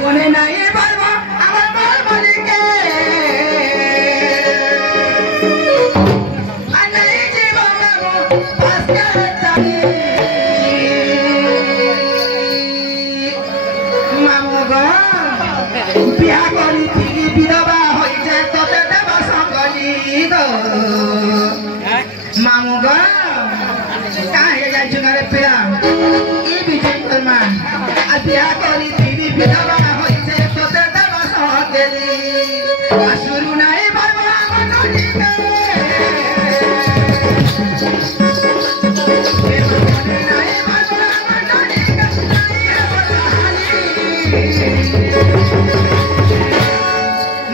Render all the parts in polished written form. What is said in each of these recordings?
বনে নাই পারব আমার বল বলিকে আর নাই জীবন পাঁচটা চাবি মামু গো বিয়া করি ফিরি বিধবা হইছে তোতে দেব সঙ্গলি গো মামু গো কাহে যাইছো ঘরে পিলা ই বিজয় কর্মা আর বিয়া করি ফিরি বিধবা হইছে তোতে দেব সঙ্গলি আসুরু নাই পারব আমার নদীকে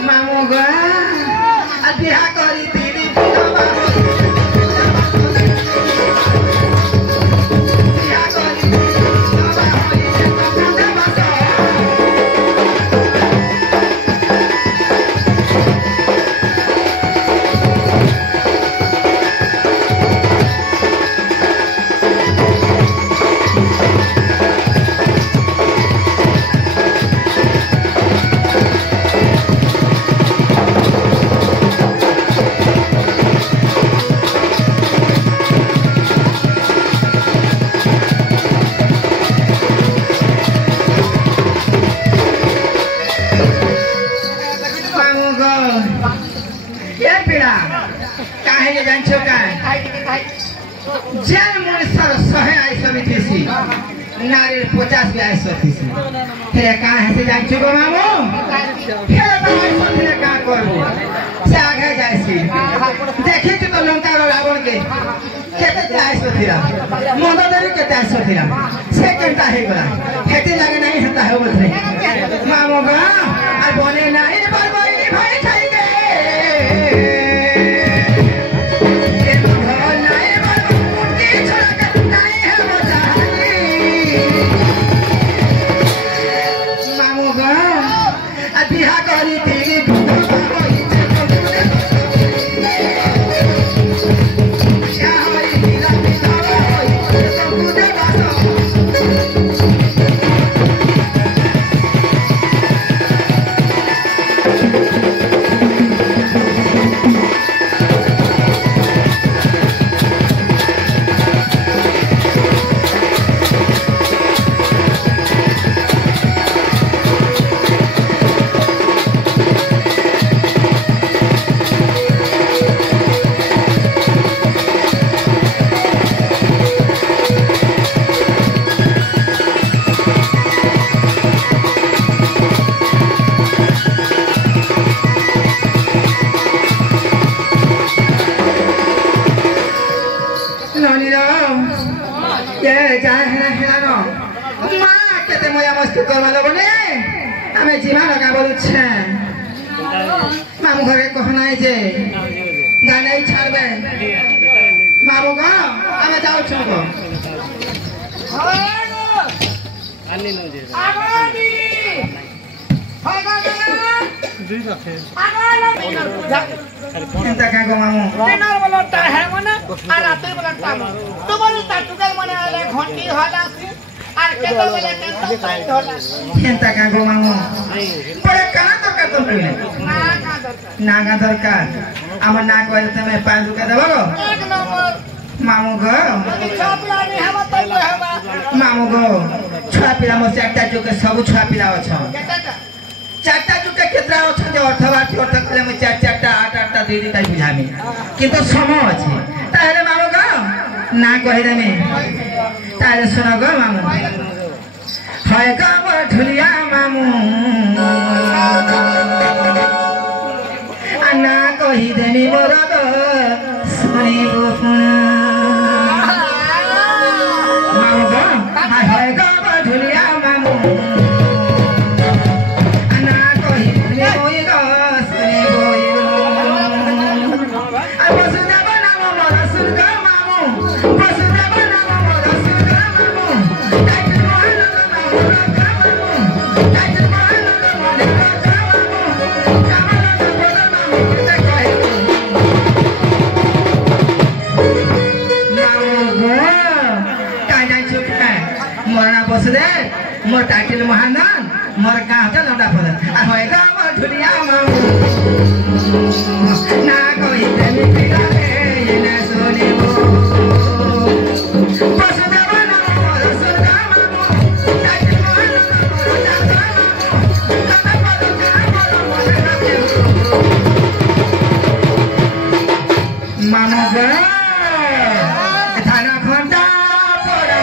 মামু গো আর বিয়া করি ফিরি বিধবা नारी 50 भी आए सोती से फिर कहाँ है से जान चुको मामू फिर तो फिर कहाँ करो से आगे जाए सी देखी तो लंका रो रावण के केते आए सोती रा मंदोदरी केते आए सोती रा से केता है गला खेती लगे नहीं होता है बोलते मामू का और बोले नहीं पर कोई भाई खाई के मामू घरे कहना जे गाने छाड़बे मामू गो हमें जाओ छुको चिंता क्या को मामू दिनर बोलता है मने आ रात बोलता है तो बोलता टुकल मने आले घंटी होला আর কেতো বলে কেতো পাই ধলা চিন্তা কা গো মামু পরে কানা দরকার তো কইলে নাগা দরকার আমার না কইলে তুমি পাঁচ দুকা দেব গো এক নম্বর মামু গো ছাপিলা নি হবা তো হবা মামু গো ছাপিলা মো চারটা চুকে সব ছাপিলা অছ চারটা চুকে কেতরা অছ যে অর্থবার্থী অর্থ কলে মো চার চারটা আট আটটা দুই দুই তাই বুঝামি কিন্তু সময় আছে তাহলে মামু গো না কইলে আমি तारे सुनो गो मामू हाय गाव ढुलिया मामू अन्ना कही देनी मोर गो सुनिबो पुना मामू गो हाय गाव ढुलिया मामू अन्ना कही देनी मोर गो सुनिबो आ बसुना बनामो मोर सुन गो मामू बसुना मोर टाइटल महानंद मोर गाँव लौटा पड़ होए गाँव दुनिया मामू ना कोई प्रेमी पिला रे ये ना सोने वो वसुदेवा ना मोर सोना मामू ताकि मोर मोर जाता मामू कता पड़ो का मोर ना के मामू गे थाना खंडा पड़ा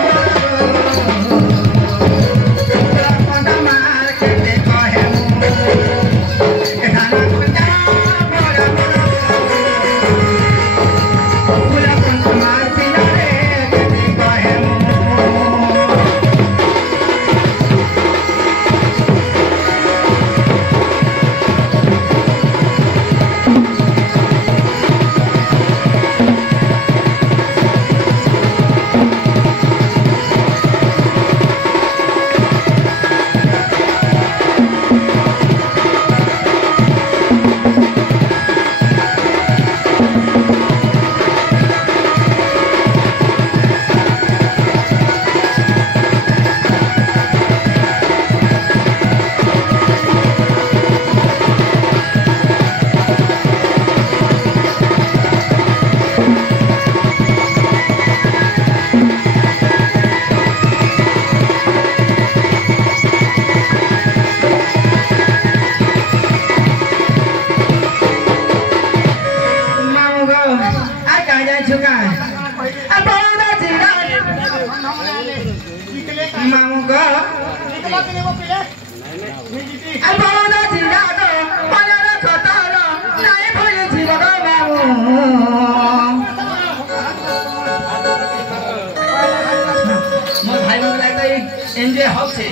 एंजॉय हाउस है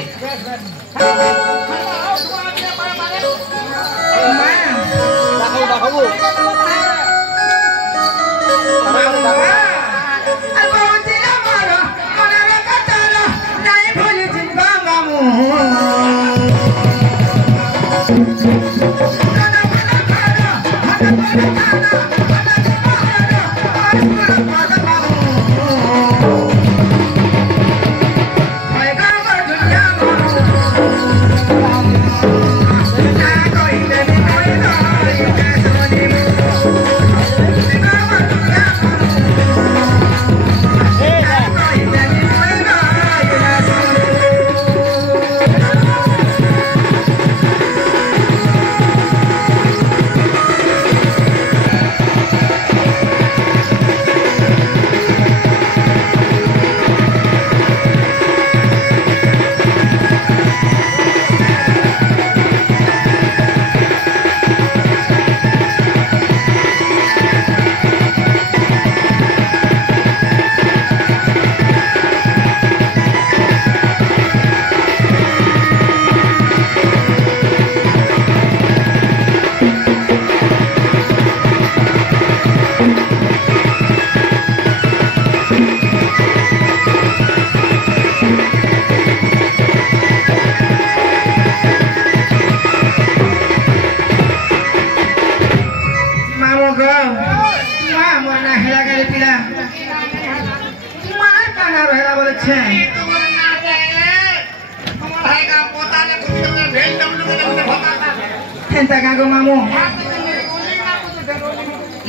मामू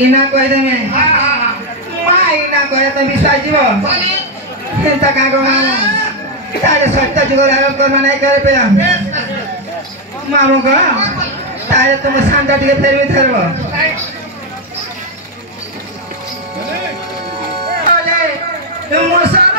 इना कह देंगे माँ इना कह तो विश्वास जीव चिंता का मामू तारे सत्य जुगल आरोप कर नहीं करे पे मामू को तारे तुम शांत टिके फेर भी धरबो तुम